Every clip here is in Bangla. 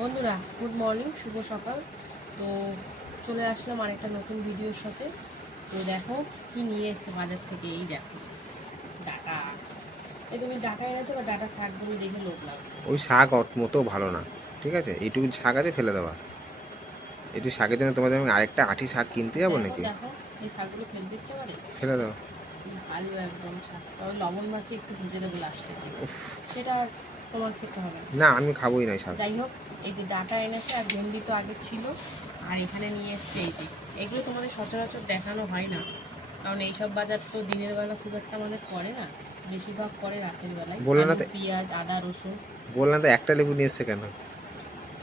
বন্ধুরা গুড মর্নিং শুভ সকাল। তো চলে আসলাম আরেকটা নতুন ভিডিওর সাথে। তো দেখো কি নিয়ে এসছে বাজার থেকে এই দেখো ডাটা। এই তুমি ডাটা এনেছো বা ডাটা শাকগুলো দেখে লোক লাগছে। ওই শাক অত মতো ভালো না ঠিক আছে? এইটুকু শাক আছে ফেলে দেওয়া একটু শাকের জন্য তোমাদের আমি আরেকটা আঠি শাক কিনতে যাব নাকি? দেখো এই শাকগুলো ফেলতে ইচ্ছে করে ফেলে দাও। ভালো একদম শাক। তবে লবণ মাখিয়ে একটু ভিজে দেবো উফ, সেটা তোমার খেতে হবে না। আমি খাবোই না শাক। যাই হোক এই যে ডাটা এনেছে আর ভেন্ডি তো আগে ছিল আর এখানে নিয়ে এসছে এই যে। এগুলো তোমাদের সচরাচর দেখানো হয় না কারণ এইসব বাজার তো দিনের বেলা খুব একটা মানে করে না বেশিরভাগ করে রাতের বেলায়। বলল না তো- পেঁয়াজ আদা রসুন। বললাম তো একটা লেবু নিয়ে এসছে কেন?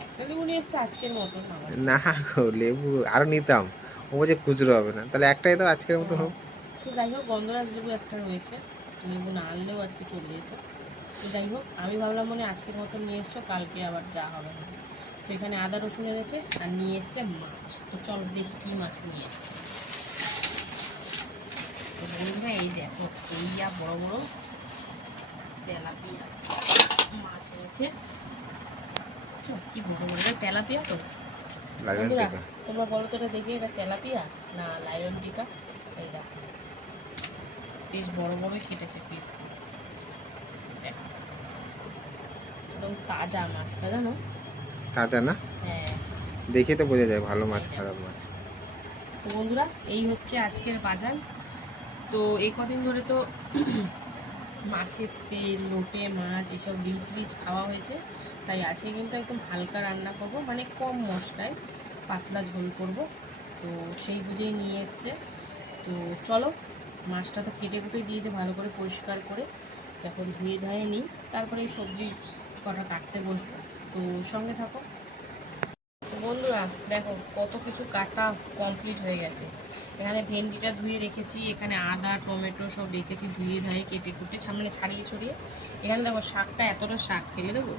একটা লেবু নিয়ে এসছে আজকের মতন না গো লেবু আরও নিতাম। ও বলছে খুচরো হবে না। তাহলে একটাই তো আজকের মতো হোক। তো যাই হোক গন্ধরাজ লেবু একটা রয়েছে। লেবু না আনলেও আজকে চলে যেত। তো যাই হোক আমি ভাবলাম মনে আজকের মতন নিয়ে এসছো কালকে আবার যা হবে। না তো এখানে আদা রসুন এনেছে আর নিয়ে এসছে মাছ। তো চল দেখি কী মাছ নিয়ে এসছে। তো বন্ধুরা এই দেখো এই যা বড় বড় তেলাপিয়া মাছ এনেছে? কি বড় বড় এটা তেলাপিয়া তো? তোমরা বলো তো এটা দেখি এটা তেলাপিয়া না লাইলন টিকা? এই দেখো। বেশ বড় বড়ই কেটেছে পিস একদম তাজা মাছটা জানো? তাজা না? হ্যাঁ। দেখে তো বোঝা যায় ভালো মাছ খারাপ মাছ। তো বন্ধুরা এই হচ্ছে আজকের বাজার। তো এই কদিন ধরে তো মাছের তেল লোটে মাছ এসব রিচ রিচ খাওয়া হয়েছে। তাই আজকে কিন্তু একদম হালকা রান্না করব মানে কম মশলায় পাতলা ঝোল করব। তো সেই বুঝেই নিয়ে এসছে। তো চলো মাছটা তো কেটে কুটে দিয়েছে ভালো করে পরিষ্কার করে। এখন ধুয়ে ধুয়ে নিই। তারপরে এই সবজি কটা কাটতে বসবো। তো সঙ্গে থাকো। বন্ধুরা, দেখো কত কিছু কাটা কমপ্লিট হয়ে গেছে। এখানে ভেন্ডিটা ধুয়ে রেখেছি, এখানে আদা, টমেটো সব রেখেছি, ধুয়ে ধায়ে কেটে কুটে সামনে ছাড়িয়ে ছড়িয়ে। এখানে দেখো শাকটা এতটা শাক ফেলে দেবো,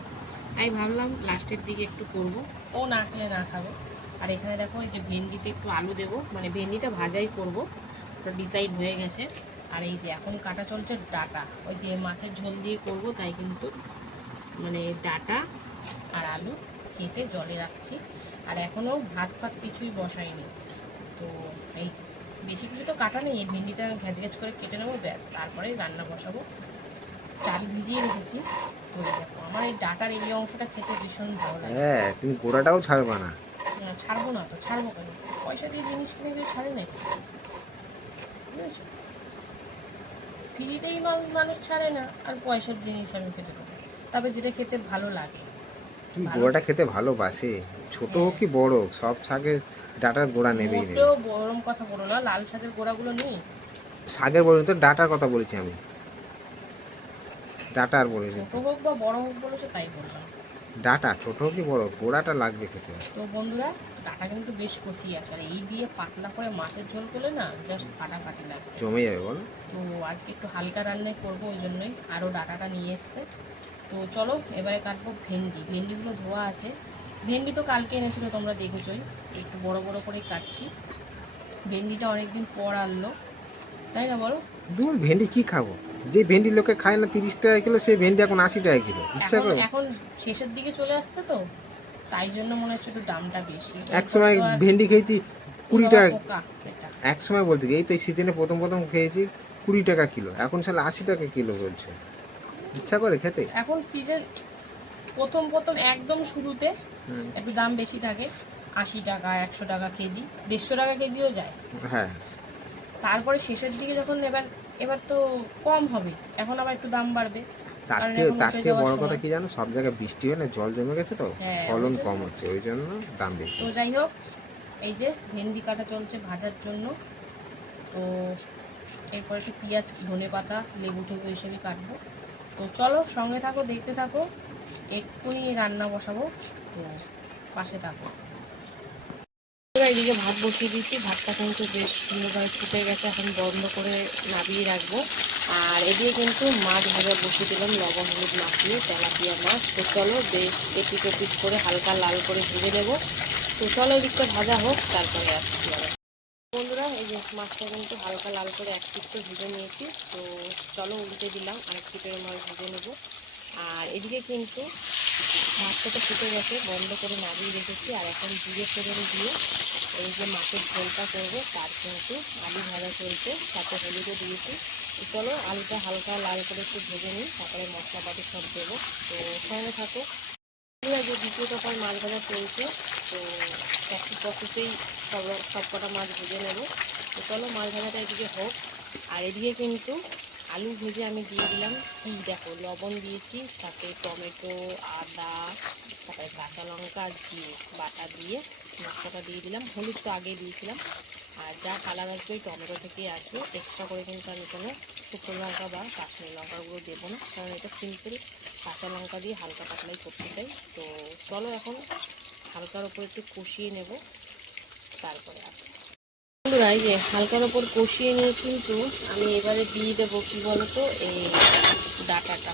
তাই ভাবলাম লাস্টের দিকে একটু করব। ও না খেলে না খাবে। আর এখানে দেখো এই যে ভেন্ডিতে একটু আলু দেবো মানে ভেন্ডিটা ভাজাই করব। ওটা ডিসাইড হয়ে গেছে। আর এই যে এখন কাটা চলছে ডাটা, ওই যে মাছের ঝোল দিয়ে করব, তাই কিন্তু মানে ডাটা আর আলু কেটে জলে রাখছি। আর এখনও ভাত ফাত কিছুই বসাইনি। তো এই বেশি কিছু তো কাটা নেই এই ভেন্ডিটা ঘ্যাচ ঘ্যাচ করে কেটে নেব ব্যাস। তারপরে রান্না বসাবো। চাল ভিজিয়ে রেখেছি। তো আমার এই ডাটার এই অংশটা খেতে ভীষণ ভালো লাগে। হ্যাঁ তুমি গোড়াটাও ছাড়বা না। ছাড়বো না তো ছাড়বো কেন? পয়সা দিয়ে জিনিস কিনে কেউ ছাড়ে না ফ্রিতেই মানুষ ছাড়ে না আর পয়সার জিনিস আমি খেতে দেবো তবে যেটা খেতে ভালো লাগে। কি গোড়াটা খেতে ভালোবাসে? ছোট হোক কি বড়? হোক সব শাকের ডাটার গোড়া নেবেই নেবে। মোটেও গরম কথা বলো না লাল শাকের গোড়াগুলো নেই। শাকের বলি তো ডাটার কথা বলেছি আমি। ডাটার বলেছি। ছোট হোক বা বড় হোক বলেছ তাই বললাম। ডাটা ছোট হোক কি বড় গোড়াটা লাগবে খেতে। তো বন্ধুরা ডাটা কিন্তু বেশ কচি আছে। আর এই দিয়ে পাতলা করে মাছের ঝোল করলে না জাস্ট ফাটাফাটি লাগে জমে যাবে বলো। তো আজকে একটু হালকা রান্নাই করব ওই জন্যই। আরও ডাটাটা নিয়ে এসছে। তো চলো এবারে কাটবো ভেন্ডি। ভেন্ডিগুলো ধোয়া আছে। ভেন্ডি তো কালকে এনেছিল তোমরা দেখেছই। একটু বড় বড় করেই কাটছি। ভেন্ডিটা অনেকদিন পর আনলো। তাই না বলো? দূর ভেন্ডি কি খাব? যে ভেন্ডি লোকে খায় না তিরিশ টাকা কিলো সেই ভেন্ডি এখন আশি টাকা কিলো। ইচ্ছা এখন করে। এখন শেষের দিকে চলে আসছে তো। তাই জন্য মনে হচ্ছে একটু দামটা বেশি। এক সময় ভেন্ডি খেয়েছি কুড়ি টাকা এক সময় বলতে এই তো সিজনে প্রথম প্রথম খেয়েছি কুড়ি টাকা কিলো। এখন সালে আশি টাকা কিলো বলছে। ইচ্ছা করে খেতে? এখন সিজন প্রথম প্রথম একদম শুরুতে একটু দাম বেশি থাকে আশি টাকা একশো টাকা কেজি দেড়শো টাকা কেজিও যায়। হ্যাঁ। তারপরে শেষের দিকে যখন এবার এবার তো কম হবে এখন আবার একটু দাম বাড়বে। তার থেকে তার থেকে বড় কথা কি জানো? সব জায়গায় বৃষ্টি হয় না জল জমে গেছে তো হ্যাঁ, ফলন কম হচ্ছে ওই জন্য দাম বেশি। তো যাই হোক এই যে ভেন্ডি কাটা চলছে ভাজার জন্য তো এরপর একটু পেঁয়াজ ধনে পাতা লেবু টেবু হিসেবে কাটবো। তো চলো, সঙ্গে থাকো, দেখতে থাকো। এক্ষুনি রান্না বসাবো। পাশে থাকো। এদিকে ভাত বসিয়ে দিয়েছি। ভাতটা কিন্তু বেশ সুন্দরভাবে ফুটে গেছে। এখন বন্ধ করে নামিয়ে রাখব। আর এদিকে কিন্তু মাছ ভাজা বসিয়ে দিলাম, লবণ, হলুদ মাখিয়ে তেলাপিয়া মাছ। তো চলো, বেশ ওপিট করে হালকা লাল করে ভেজে দেবো তো চলো, এদিকটা ভাজা হোক, তারপরে আসছি বন্ধুরা, এই যে মাছটা কিন্তু হালকা লাল করে এক পিঠ তো ভেজে নিয়েছি। তো চলো উল্টে দিলাম, আরেক পিঠের মাছ ভেজে নেব। আর এদিকে কিন্তু মাছটা তো ফুটে গেছে, বন্ধ করে নামিয়ে রেখেছি। আর এখন জিরে ফোড়ন দিয়ে এই যে মাছের ঝোলটা করব, তার কিন্তু আলু ভাজা চলছে, সাথে হলুদও দিয়েছি। চলো আলুটা হালকা লাল করে একটু ভেজে নিই, তারপরে মশলাপাতি সব দেবো। তো সঙ্গে থাকো। আছে দ্বিতীয় দফার মাছ ভাজা চলছে তো একই প্রসেসেই সব সব কটা মাছ ভেজে নেব। তো চলো মাছ ভাজাটা এদিকে হোক। আর এদিকে কিন্তু আলু ভেজে আমি দিয়ে দিলাম কি দেখো, লবণ দিয়েছি, সাথে টমেটো, আদা, তারপরে কাঁচা লঙ্কা, জিরে, বাটা দিয়ে মশলাটা দিয়ে দিলাম। হলুদ তো আগে দিয়েছিলাম। আর যা কালার আসবে ওই টমেটো থেকে আসবে। এক্সট্রা করে কিন্তু আমি কোনো শুকনো লঙ্কা বা কাশ্মীরি লঙ্কাগুলো দেবো না। কারণ এটা সিম্পল কাঁচা লঙ্কা দিয়ে হালকা পাতলাই করতে চাই। তো চলো এখন হালকার ওপর একটু কষিয়ে নেব, তারপরে আসছি। বন্ধুরা, এই যে হালকার ওপর কষিয়ে নিয়ে কিন্তু আমি এবারে দিয়ে দেবো কী বলতো, এই ডাটাটা।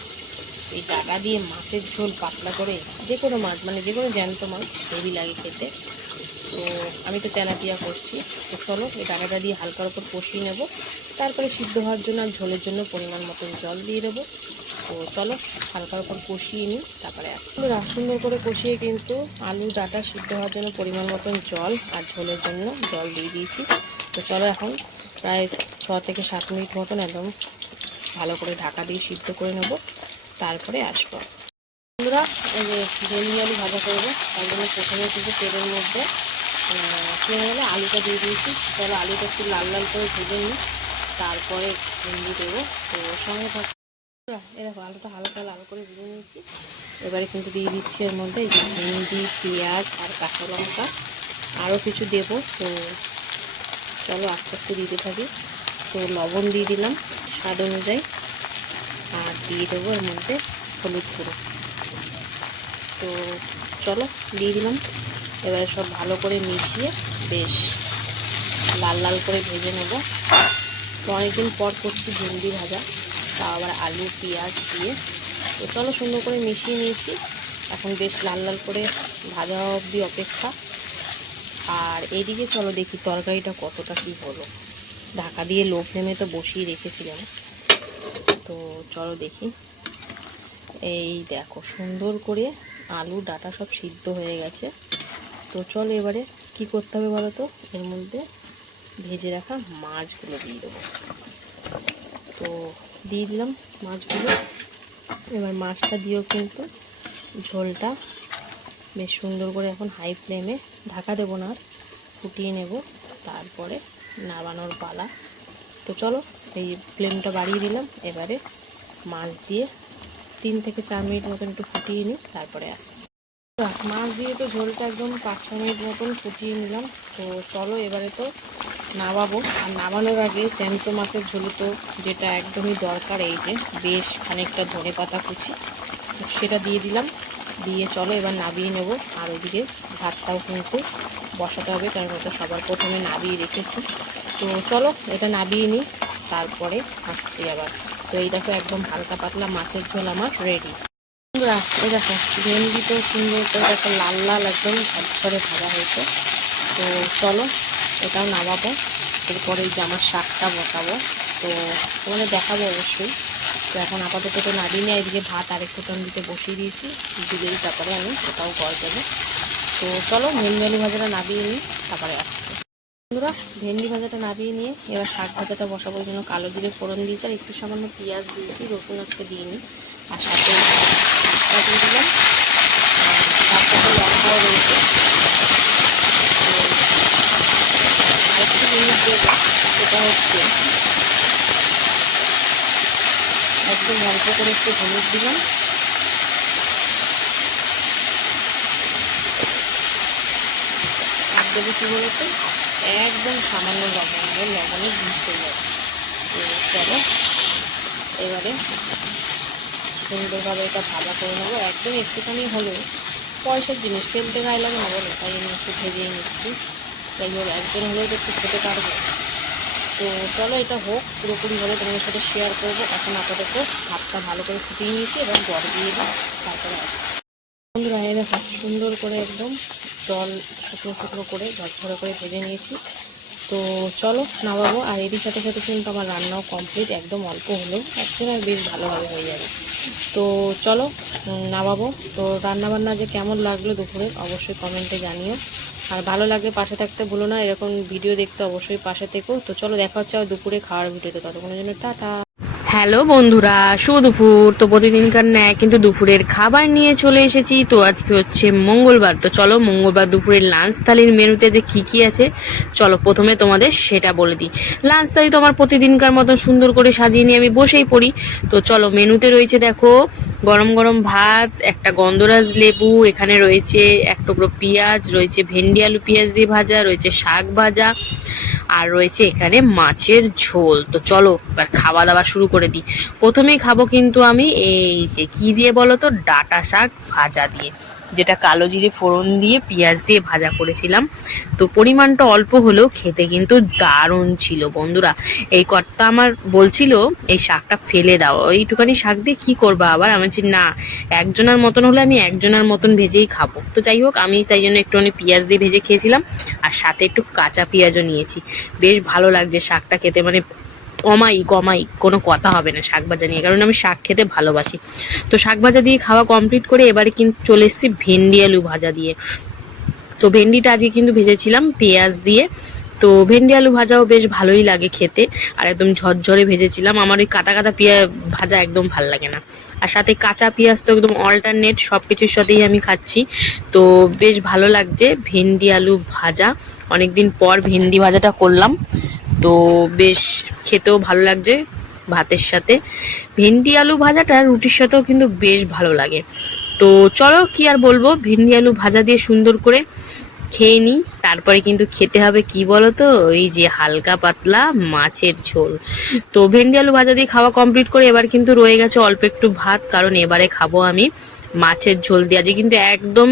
এই ডাটা দিয়ে মাছের ঝোল পাতলা করে, যে কোনো মাছ মানে যে কোনো জ্যান্ত মাছ, হেভি লাগে খেতে। তো আমি তো তেলাপিয়া করছি। তো চলো, এই ডাটাটা দিয়ে হালকার ওপর কষিয়ে নেব। তারপরে সিদ্ধ হওয়ার জন্য আর ঝোলের জন্য পরিমাণ মতন জল দিয়ে দেবো। তো চলো হালকার ওপর কষিয়ে নিই তারপরে বন্ধুরা, সুন্দর করে কষিয়ে কিন্তু আলু ডাটা সিদ্ধ হওয়ার জন্য পরিমাণ মতন জল আর ঝোলের জন্য জল দিয়ে দিয়েছি। তো চলো এখন প্রায় ছ থেকে সাত মিনিট মতন একদম ভালো করে ঢাকা দিয়ে সিদ্ধ করে নেব। তারপরে আসব। বন্ধুরা এই যে ভেন্ডি আলু ভাজা করব তার জন্য প্রথমে কিন্তু তেলের মধ্যে গেলে আলুটা দিয়ে দিয়েছি। চলো আলুটা একটু লাল লাল করে ভেজে নিই। তারপরে ভেন্ডি দেবো। তো ওর সঙ্গে এ দেখো, আলুটা হালকা লাল করে ভেজে নিয়েছি। এবারে কিন্তু দিয়ে দিচ্ছি এর মধ্যে এই যে পেঁয়াজ আর কাঁচা লঙ্কা। আরও কিছু দেবো, তো চলো আস্তে আস্তে দিতে থাকি। তো লবণ দিয়ে দিলাম স্বাদ অনুযায়ী। আর দিয়ে দেবো এর মধ্যে হলুদ গুঁড়ো। তো চলো, দিয়ে দিলাম। এবারে সব ভালো করে মিশিয়ে বেশ লাল লাল করে ভেজে নেব। তো অনেকদিন পর করছি ভেন্ডি ভাজা তা আবার আলু, পেঁয়াজ দিয়ে। তো চলো সুন্দর করে মিশিয়ে নিয়েছি। এখন বেশ লাল লাল করে ভাজা অবধি অপেক্ষা। আর এদিকে চলো দেখি তরকারিটা কতটা কি হলো। ঢাকা দিয়ে লো ফ্লেমে তো বসিয়ে রেখেছিলাম। তো চলো দেখি। এই দেখো, সুন্দর করে আলু, ডাটা সব সিদ্ধ হয়ে গেছে। তো চলো এবারে কি করতে হবে বলো তো? এর মধ্যে ভেজে রাখা মাছগুলো দিয়ে দেবো। তো দিয়ে দিলাম মাছগুলো। এবার মাছটা দিয়েও কিন্তু ঝোলটা বেশ সুন্দর করে এখন হাই ফ্লেমে ঢাকা দেবো না ফুটিয়ে নেব। তারপরে নামানোর পালা। তো চলো এই ফ্লেমটা বাড়িয়ে দিলাম। এবারে মাছ দিয়ে তিন থেকে চার মিনিট মতন একটু ফুটিয়ে নিই, তারপরে আসছি। মাছ দিয়ে তো ঝোলটা একদম পাঁচ ছ মিনিট মতন ফুটিয়ে নিলাম। তো চলো এবারে তো নামাবো। আর নামানোর আগে জ্যান্ত মাছের ঝোলে তো যেটা একদমই দরকার, এই যে বেশ খানিকটা ধনে পাতা কুচি, সেটা দিয়ে দিলাম। দিয়ে চলো এবার নাবিয়ে নেব। আর ওইদিকে ভাতটাও কিন্তু বসাতে হবে, কারণ ওটা সবার প্রথমে নাবিয়ে রেখেছি। তো চলো এটা নাবিয়ে নিই, তারপরে আসছি আবার। তো এই দেখো একদম হালকা পাতলা মাছের ঝোল আমার রেডি বন্ধুরা, এই দেখো ভেন্ডি তো সুন্দর করে দেখো লাল লাল একদম করে ভাজা হয়েছে। তো চলো এটাও নামাবো। এরপরে যে আমার শাকটা বসাবো। তো তোমাদের দেখাবো অবশ্যই। তো এখন আপাতত তো নামিয়ে নিয়ে এদিকে ভাত আরেক ফোটন দিতে বসিয়ে দিয়েছি। দিলেই তারপরে আমি ওটাও গড় দেবো। তো চলো, ভেন্ডি ভাজাটা নামিয়ে নিই, তারপরে আসছি। বন্ধুরা, ভেন্ডি ভাজাটা নামিয়ে নিয়ে এবার শাক ভাজাটা বসাবো জন্য কালো জিরে ফোড়ন দিয়েছি, আর একটু সামান্য পেঁয়াজ দিয়েছি, রসুন আজকে দিয়ে নিই আর সাথে দিলাম। আর তার সাথে লঙ্কাও রয়েছে তো আরেকটু জিনিস সেটা হচ্ছে একদম অল্প করে একটু হলুদ দিলাম আর দেবো কী বলতো একদম সামান্য লবণ আর লবণে বিষ হয়ে যাবে তো চলো এবারে সুন্দরভাবে এটা ভাজা করে নেব একদম একটুখানি হলেও পয়সার জিনিস ফেলতে গায়ে লাগে না বলো, তাই আমি একটু ভেজেই নিচ্ছি। যাই হোক একজন হলেও তো একটু খেতে পারব। তো চলো এটা হোক, পুরোপুরি হলে তোমাদের সাথে শেয়ার করব। এখন আপাতত ভাতটা ভালো করে ফুটিয়ে নিয়েছি এবং জল দিয়ে দিই, তারপরে আসছি। দেখো, সুন্দর করে একদম জল শুকনো শুকনো করে জল ঝরঝরে করে ভেজে নিয়েছি। তো চলো নামাবো, আর এরই সাথে সাথে কিন্তু আমার রান্নাও কমপ্লিট একদম অল্প হলেও। একদিনের বেশ ভালোভাবে হয়ে যাবে। তো চলো নামাবো। তো রান্নাবান্না যে কেমন লাগল দুপুরে, অবশ্যই কমেন্টে জানিও। আর ভালো লাগলে পাশে থাকতে ভুলো না, এরকম ভিডিও দেখতে অবশ্যই পাশে থেকেও তো চলো দেখা হচ্ছে আর দুপুরে খাওয়ার ভিডিওতে ততক্ষণের জন্য টাটা। হ্যালো বন্ধুরা শুভ দুপুর তো প্রতিদিনকার ন্যায় কিন্তু দুপুরের খাবার নিয়ে চলে এসেছি। তো আজকে হচ্ছে মঙ্গলবার। তো চলো মঙ্গলবার দুপুরের লাঞ্চ থালির মেনুতে যে কি কি আছে, চলো প্রথমে তোমাদের সেটা বলে দিই। লাঞ্চ থালি তো আমার প্রতিদিনকার মতন সুন্দর করে সাজিয়ে নিয়ে আমি বসেই পড়ি। তো চলো মেনুতে রয়েছে দেখো, গরম গরম ভাত, একটা গন্ধরাজ লেবু, এখানে রয়েছে এক টুকরো পেঁয়াজ, রয়েছে ভেন্ডি আলু পেঁয়াজ দিয়ে ভাজা, রয়েছে শাক ভাজা আর রয়েছে এখানে মাছের ঝোল। তো চলো, এবার খাওয়া দাওয়া শুরু করে দিই। প্রথমেই খাব কিন্তু আমি এই যে, কি দিয়ে বলো তো? ডাটা শাক ভাজা দিয়ে, যেটা কালো জিরে ফোড়ন দিয়ে, পেঁয়াজ দিয়ে ভাজা করেছিলাম। তো পরিমাণটা অল্প হলেও খেতে কিন্তু দারুণ ছিল বন্ধুরা। এই কর্তা আমার বলছিল, এই শাকটা ফেলে দাও। এইটুখানি শাক দিয়ে কি করবা আবার? আমি বলছি, না, একজনের মতন হলে আমি একজনের মতন ভেজেই খাব। তো যাই হোক, আমি তাই জন্য একটুখানি পেঁয়াজ দিয়ে ভেজে খেয়েছিলাম, আর সাথে একটু কাঁচা পেঁয়াজও নিয়েছি। বেশ ভালো লাগছে শাকটা খেতে মানে অমাই কমাই, কোনো কথা হবে না শাক ভাজা নিয়ে, কারণ আমি শাক খেতে ভালোবাসি। তো শাক ভাজা দিয়ে খাওয়া কমপ্লিট করে এবারে কিন্তু চলে এসেছি ভেন্ডি আলু ভাজা দিয়ে। তো ভেন্ডিটা আজকে কিন্তু ভেজেছিলাম পেঁয়াজ দিয়ে। তো ভেন্ডি আলু ভাজাও বেশ ভালোই লাগে খেতে। আর একদম ঝরঝরে ভেজেছিলাম। আমার ওই কাটা কাটা পেঁয়াজ ভাজা একদম ভালো লাগে না। আর সাথে কাঁচা পেঁয়াজ তো একদম অল্টারনেট সব কিছুর সাথেই আমি খাচ্ছি। তো বেশ ভালো লাগছে ভেন্ডি আলু ভাজা। অনেকদিন পর ভেন্ডি ভাজাটা করলাম। তো বেশ খেতেও ভালো লাগছে ভাতের সাথে। ভেন্ডি আলু ভাজাটা রুটির সাথেও কিন্তু বেশ ভালো লাগে। তো চলো কি আর বলব, ভেন্ডি আলু ভাজা দিয়ে সুন্দর করে খেয়ে নিই। তারপরে কিন্তু খেতে হবে কি বলো তো এই যে হালকা পাতলা মাছের ঝোল। তো ভেন্ডি আলু ভাজা দিয়ে খাওয়া কমপ্লিট করে এবার কিন্তু রয়ে গেছে অল্প একটু ভাত, কারণ এবারে খাব আমি মাছের ঝোল দিয়ে। আজকে কিন্তু একদম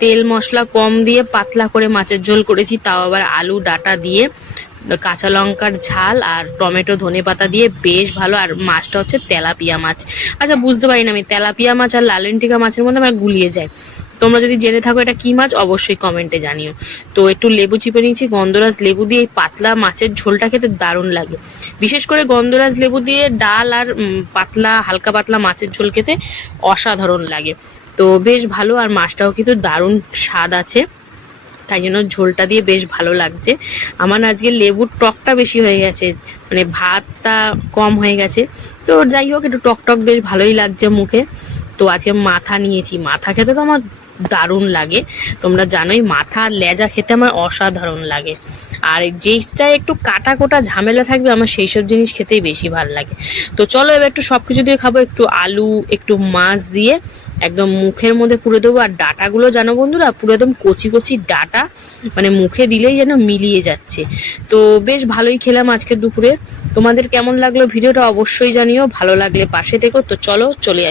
তেল মশলা কম দিয়ে পাতলা করে মাছের ঝোল করেছি, তাও আবার আলু ডাটা দিয়ে কাঁচা লঙ্কার ঝাল আর টমেটো, ধনে পাতা দিয়ে বেশ ভালো। আর মাছটা হচ্ছে তেলাপিয়া মাছ। আচ্ছা বুঝতে পারি না আমি, তেলাপিয়া মাছ আর লালেন্টিকা মাছের মধ্যে আমার গুলিয়ে যায়। তোমরা যদি জেনে থাকো এটা কি মাছ, অবশ্যই কমেন্টে জানিও। তো একটু লেবু চিপে নিয়েছি, গন্ধরাজ লেবু দিয়ে এই পাতলা মাছের ঝোলটা খেতে দারুণ লাগে। বিশেষ করে গন্ধরাজ লেবু দিয়ে ডাল আর পাতলা, হালকা পাতলা মাছের ঝোল খেতে অসাধারণ লাগে। তো বেশ ভালো, আর মাছটাও কিন্তু দারুণ স্বাদ আছে। তাই জন্য ঝোলটা দিয়ে বেশ ভালো লাগছে। আমার আজকে লেবুর টকটা বেশি হয়ে গেছে মানে ভাতটা কম হয়ে গেছে। তো যাই হোক, একটু টক টক বেশ ভালোই লাগছে মুখে। তো আজকে মাথা নিয়েছি। মাথা খেতে তো আমার দারুণ লাগে। তোমরা জানোই মাথা আর লেজা খেতে আমার অসাধারণ লাগে। আর যেইটা একটু কাটা কোটা ঝামেলা থাকবে, আমার সেই সব জিনিস খেতেই বেশি ভালো লাগে। তো চলো এবার একটু সব কিছু দিয়ে খাব, একটু আলু, একটু মাছ দিয়ে। একদম মুখের মধ্যে পুরে দেবো, আর ডাটাগুলো জানো বন্ধুরা, পুরো একদম কচি কচি ডাটা মানে মুখে দিলেই যেন মিলিয়ে যাচ্ছে। তো বেশ ভালোই খেলাম আজকে দুপুরে। তোমাদের কেমন লাগল ভিডিওটা অবশ্যই জানিও, ভালো লাগলে পাশে থেকো। তো চলো, চলে আসি